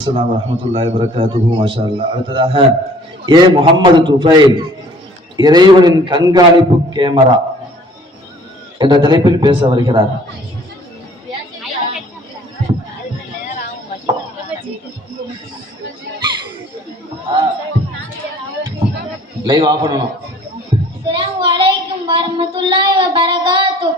அஸ்ஸலாமு வரஹ்மத்துல்லாஹி வபரகாத்துஹு மாஷா அல்லாஹ். அடுத்ததாக ஏ முஹம்மது துஃபைல் இறைவனின் கண்காணிப்பு கேமரா என்ற தலைப்பில் பேச வருகிறார். லைவ் ஆஃப் பண்ணணும். அஸ்ஸலாமு அலைக்கும் வரஹ்மத்துல்லாஹி வபரகாத்துஹு.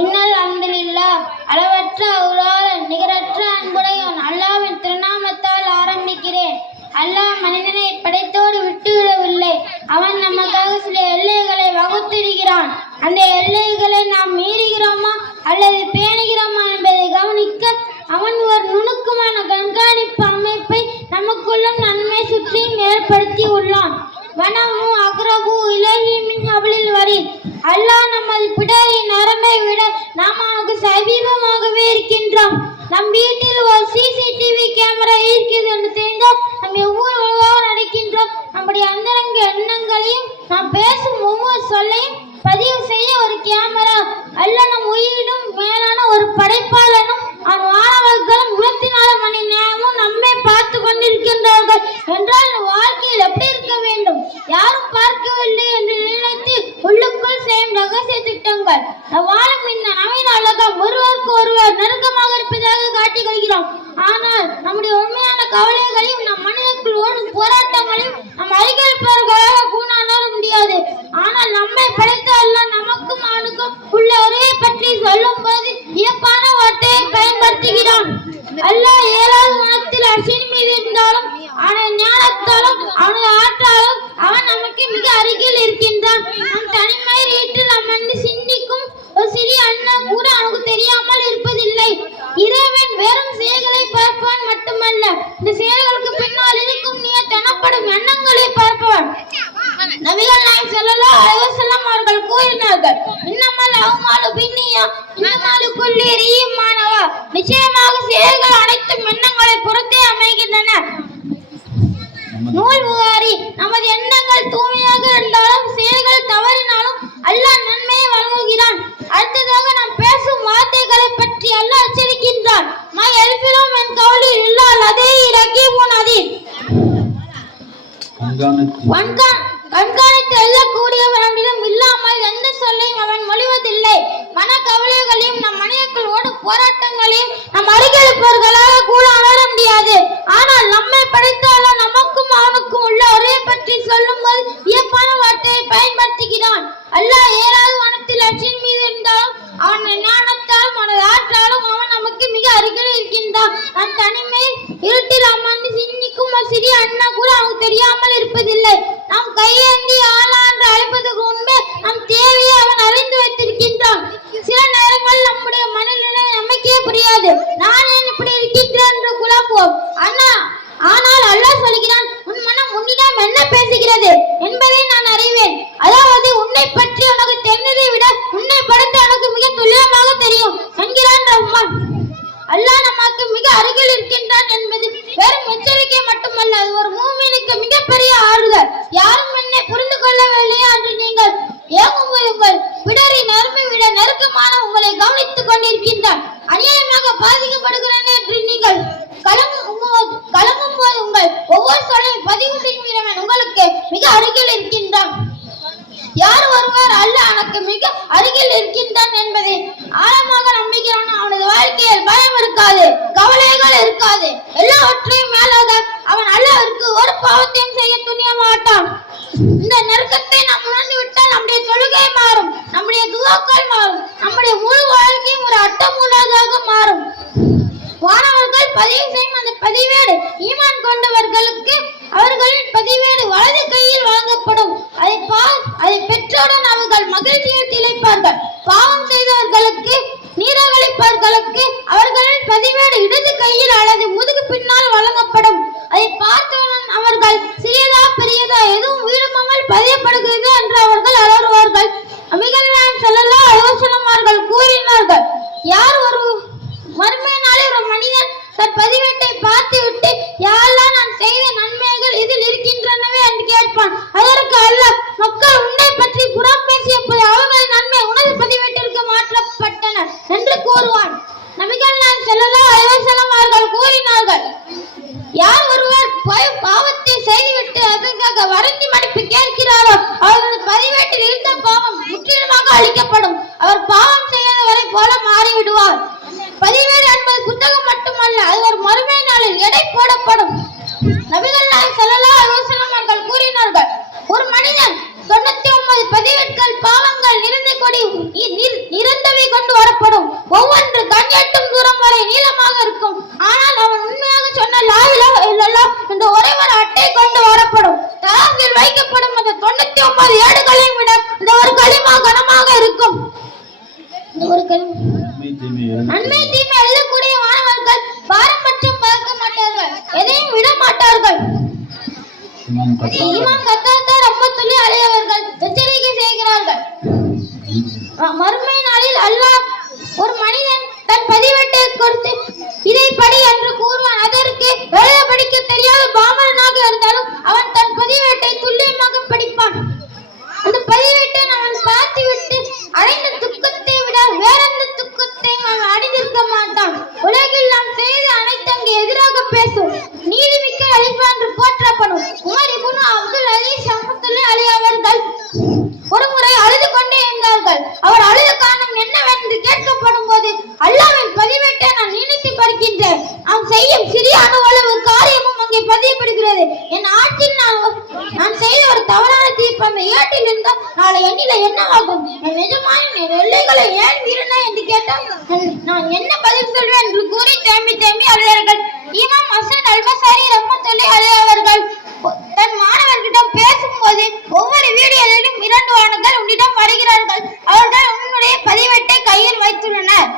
இன்னல் ஹம்துலில்லாஹ் அளவற்ற அருளாளன் நிகரற்ற அன்புடையோன் அல்லாஹ்வின் திருநாமத்தால் ஆரம்பிக்கிறேன். அல்லாஹ் மனிதனை படைத்தோடு விட்டுவிடவில்லை. அவன் நமக்காக சில எல்லைகளை வகுத்திருக்கிறான். அந்த எல்லைகளை நாம் மீறுகிறோமா அல்லது பேணுகிறோமா என்பதை கவனிக்க அவன் ஒரு நுணுக்கமான கண்காணிப்பு அமைப்பை நமக்குள்ளும் நன்மை சுற்றியும் ஏற்படுத்தி உள்ளான். வனமு அக்ரபு இலஹி மின் ஹப்லில் வரீத். அல்லாஹ் நமது பிடரின் நரம்பை விட நாம் அவனுக்கு சமீபமாகவே இருக்கின்றோம். நம் வீட்டில் ஒரு சிசிடிவி கேமரா இருக்கிறது என்று தெரிந்தால் நாம் எவ்வளவு ஒழுங்காக நடக்கின்றோம். நம்முடைய அந்தரங்க எண்ணங்களையும் நாம் பேசும் ஒவ்வொரு சொல்லையும் பதிவு செய்ய ஒரு கேமரா. அல்லாஹ் நம் உயிரினும் மேலான ஒரு படைப்பாளனும் அவன் மாணவர்களும் 24 மணி நேரமும் நம்மை பார்த்து கொண்டிருக்கின்றார்கள் என்றால் வாழ்க்கையில் எப்படி இருக்க வேண்டும்? யாரும் பார்க்கவில்லை என்று நினைத்து உள்ளுக்குள் செய்யும் ரகசிய திட்டங்கள். வாழும் இந்த நவீன உலகம் ஒருவருக்கு ஒருவர் நெருக்கமாக இருப்பதாக காட்டிக் கொள்கிறோம். ஆனால் நம்முடைய உண்மையான கவலைகளையும் நம் மனிதர்கள் ஓடும் போராட்டங்களையும் நம் அருகிருப்பவர்களாக கூணாட முடியாது. ஆனால் நம்மை படைத்த அல்லாஹ் நமக்கும் அவனுக்கும் உள்ள உறவை பற்றி சொல்லும் போது இயற்பான வார்த்தையை பயன்படுத்துகிறான். அல்லாஹ் 7வது வானத்தில் அர்ஷின் மீது இருந்தாலும் அவனது ஞானத்தாலும் அவனது ஆற்றாலும் அவன் நமக்கு மிக அருகில் இருக்கின்றான். நம் தனிமை வீட்டில் நம் மண்ணு சிந்திக்கும் ஒரு சிறிய அண்ணன் கூட அவனுக்கு தெரியாமல் இருப்பதில்லை. இறைவன் வெறும் செயல்களை பார்ப்பவன் மட்டுமல்ல, இந்த செயல்களுக்கு பின்னால் இருக்கும் நியத் எனப்படும் எண்ணங்களை பார்ப்பவன். நபிகள் நாயகம் ஸல்லல்லாஹு அலைஹி வஸல்லம் அவர்கள் கூறினார்கள், இன்னமல் அஅமாலு பின்னியா இன்னமல் லிக்குல்லி இம்ரிஇன் மா நவா. நிச்சயமாக செயல்கள் அனைத்தும் எண்ணங்களை பொறுத்தே அமைகின்றன. நூல் புகாரி. நமது எண்ணங்கள் தூய்மையாக இருந்தாலும் செயல்கள் தவறினாலும் அல்லாஹ் நன்மையை வழங்குகிறான். அடுத்ததாக நாம் பேசும் வார்த்தைகளை பற்றி அல்லாஹ் எச்சரிக்கின்றான். மா யல்ஃபிது மின் கௌலின் இல்லா லதைஹி ரகீபுன் அதீத். கண்காணித்து எழுதக்கூடியவனிடம் இல்லாமல் எந்த சொல்லையும் அவன் மொழிவதில்லை. மன கவலைகளையும் நம் மனிதர்கள் ஓடும் போராட்டங்களையும் நம் அருகிருப்பவர்களாக கூட உணர முடியாது. ஆனால் நம்மை படைத்தாலும் நமக்கும் அவனுக்கும் உள்ள உறவை பற்றி சொல்லும் போது இயற்பான வார்த்தையை பயன்படுத்துகிறான். அல்லாஹ் 7வது வானத்தில் அர்ஷின் மீது இருந்தாலும் அவன் ஞானத்தாலும் அவனது ஆற்றாலும் அவன் நமக்கு மிக அருகில் இருக்கின்றான். நம் தனிமையில் இருட்டில் அமர்ந்து சிந்திக்கும் ஒரு சிறிய அண்ணா கூட அவனுக்கு தெரியாமல் இருப்பதில்லை. நாம் கையேந்தி ஆளா என்று அழைப்பதற்கு முன்பே நம் தேவையை அவன் அறிந்து வைத்திருக்கின்றான். சில நேரங்கள் நம்முடைய மனநிலை நமக்கே புரியாது. நான் ஏன் இப்படி இருக்கின்றேன் என்று குழம்புவோம். ஆனால் அல்லாஹ் சொல்கிறான், உன் மனம் உன்னிடம் என்ன பேசுகிறது என்பதை நான் அறிவேன். அதாவது உன்னை பற்றி உனக்கு தெரிந்ததை விட உன்னை படைத்த உனக்கு மிக துல்லியமாக தெரியும் என்கிறான் ரஹ்மான். அல்லாஹ் நமக்கு மிக அருகில் இருக்கின்றான் என்பது வெறும் எச்சரிக்கை மட்டுமல்ல, அது ஒரு மூமினுக்கு மிகப்பெரிய ஆறுதல். யாரும் என்னை புரிந்து கொள்ளவில்லையா என்று நீங்கள் ஏங்கும்போது உங்கள் பிடரி நரம்பை விட நெருக்கமான உங்களை கவனித்துக் கொண்டிருக்கின்றான். அநியாயமாக பாதிக்கப்படுகிறேன் என்று நீங்கள் கலங்கும் போது உங்கள் ஒவ்வொரு சொல்லையும் பதிவு செய்கிறவன் உங்களுக்கு மிக அருகில் இருக்கின்றான். யார் ஒருவர் அல்லாஹ் எனக்கு மிக அருகில் இருக்கின்றான் என்பதை ஆழமாக நம்புகிறான், அவனது வாழ்க்கையில் பயம் இருக்காது, கவலைகள் இருக்காது. எல்லாவற்றையும் மேலாக அவன் அல்லாஹ்விற்கு ஒரு பாவத்தையும் செய்ய துணிய மாட்டான். இந்த நெருக்கத்தை நாம் உணர்ந்து விட்டால் நம்முடைய தொழுகை மாறும், நம்முடைய துஆக்கள் மாறும், நம்முடைய முழு வாழ்க்கையும் ஒரு அட்டமுள்ளதாக மாறும். வானவர்கள் பதிவு செய்யும் அந்த பதிவேடு ஈமான் கொண்டவர்களுக்கு அவர்களின் பதிவேடு வலது கையில் வழங்கப்படும். அதை பெற்றவுடன் அவர்கள் மகிழ்ச்சியில் திளைப்பார்கள். பாவம் செய்தவர்களுக்கு நீரகளிப்பவர்களுக்கு அவர்களின் பதிவேடு இடது கையில் அல்லது முதுகு பின்னால் வழங்கப்படும். அதை பார்த்தவுடன் அவர்கள் சிறியதா பெரியதா எதுவும் வீடுமாமல் பதியப்படுகிறது என்று அவர்கள் அலறுவார்கள். நபிகள் நாயகம் ஸல்லல்லாஹு அலைஹி வஸல்லம் அவர்கள் கூறினார்கள், யார் ஒரு மறுமை நாளில் ஒரு மனிதன் தன் பதிவேட்டை பார்த்துவிட்டு யா அல்லாஹ் நான் செய்த நன்மைகள் இதில் இருக்கின்றனவே என்று கேட்பான். அதற்கு அல்லாஹ், மக்கள் உன்னை பற்றி புறம் பேசிய போது அவர்களின் நன்மை உனது பதிவேட்டிற்கு மாற்றப்பட்டன என்று கூறுவான். நபிகள் நாயகம் ஸல்லல்லாஹு அலைஹி வஸல்லம் அவர்கள் கூறினார்கள், வரப்படும். தராசில் வைக்கப்படும் அந்த 99 ஏடுகளையும் விட இந்த ஒரு களிமா கனமாக இருக்கும். நன்மை தீமை எழுதக்கூடிய மாணவர்கள் பாரபட்சம் பார்க்க மாட்டார்கள், எதையும் விட மாட்டார்கள். இமாம் கத்தாதா ரஹ்மத்துல்லாஹி அலைஹி அவர்கள் எச்சரிக்கை செய்கிறார்கள். மறுமை நாளில் அல்லாஹ் ஒரு மனிதன் தன் பதிவேட்டை கொடுத்து இதை படி என்று கூறுவான். அதற்கு எழுத படிக்க தெரியாத பாமரனாக இருந்தாலும் அவன் தன் பதிவேட்டை துல்லியமாக படிப்பான். அந்த பதிவேட்டை அவன் பார்த்துவிட்டு அடைந்த துக்கத்தை விட வேறெந்த துக்கத்தையும் அவன் அடைந்திருக்க மாட்டான். உலகில் நாம் செய்த அனைத்து அங்கு எதிராக பேசும் நீதிமிக்க அழிப்பு என்று போற்றப்படும். உமர் இப்னு அப்துல் அலீஸ் ரஹ்மத்துல்லாஹி அலைஹி அவர்கள் ஒரு முறை அழுது கொண்டே இருந்தார்கள். அவர் அழுத காரணம் என்னவென்று கேட்கப்படும் போது, அல்லாஹ்வின் பதிவேட்டை நான் நினைத்து பார்க்கின்றேன். நாம் செய்யும் சிறிய அணுவளவு காரியமும் அங்கே பதியப்படுகிறது. என் ஆட்சியில் நான் செய்த ஒரு தவறான தீர்ப்பு அந்த ஏட்டில் இருந்தால் நாளை எண்ணில என்னவாகும்? என் எஜமானின் எல்லைகளை ஏன் மீறினா என்று கேட்டால் நான் என்ன பதில் சொல்வேன் என்று கூறி தேம்பி தேம்பி அழுதார்கள். இமாம் ஹசன் அல்பசாரி ரஹ்மத்துல்லாஹி அலைஹி அவர்கள் தன் மாணவர்களிடம் பேசும்போது, ஒவ்வொரு வீடியோவிலும் 2 ஆண்கள் உன்னிடம் வருகிறார்கள். அவர்கள் உன்னுடைய பதிவேட்டை கையில் வைத்துள்ளனர்.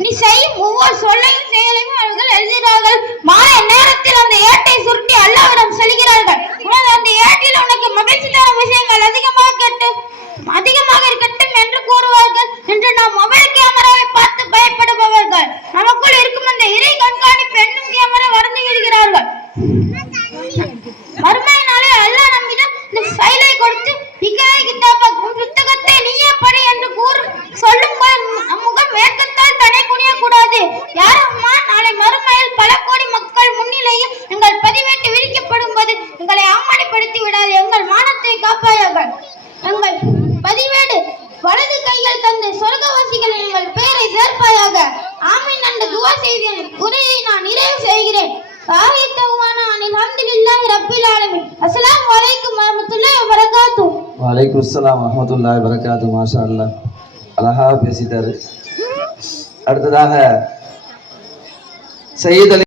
நீ செய்யும் ஒவ்வொரு சொல்லையும் செயலையும் அவர்கள் எழுதுகிறார்கள். மாலை நேரத்தில் அந்த ஏட்டை சுருட்டி அல்லாஹ்விடம் செல்கிறார்கள். அந்த ஏட்டில் உனக்கு மகிழ்ச்சி தரும் விஷயங்கள் அதிகமாக இருக்கட்டும் என்று கூறுவார்கள் என்று நாம் மொபைல் கேமராவை பார்த்து பயப்படுபவர்கள் நமக்குள் இருக்கும் அந்த இறை கண்காணிப்பு என்னும் கேமரா வருந்துகிறார்கள். மறுமை நாளில் அல்லாஹ் நம்மிடம் இந்த ஃபைலை கொடுத்து இக்கரை கிதாபக் உன் புத்தகத்தை நீயே படி என்று சொல்லும் போது முகம் வேட்கத்தால் தலை குனிய கூடாது. யாரம்மா, நாளை மறுமையில் பல கோடி மக்கள் முன்னிலையில் எங்கள் பதிவேட்டு விரிக்கப்படும் போது எங்களை அவமானப்படுத்தி விடாது. எங்கள் மானத்தை காப்பாயாக. எங்கள் பதிவேடு வலது கையில் தந்து சொர்க்கவாசிகள் எங்கள் பெயரை சேர்ப்பாயாக. ஆமீன் என்று துஆ செய்து உரையை நான் நிறைவு செய்கிறேன். அஸ்ஸலாமு அலைக்கும் வரஹ்மத்துல்லாஹி வபரகாத்துஹு. வலைக்கும் அஸ்ஸலாம் வரஹ்மத்துல்லாஹி வபரகாத்துஹு. மாஷா அல்லாஹ், அழகா பேசிட்டாரு. அடுத்ததாக சையத் அலி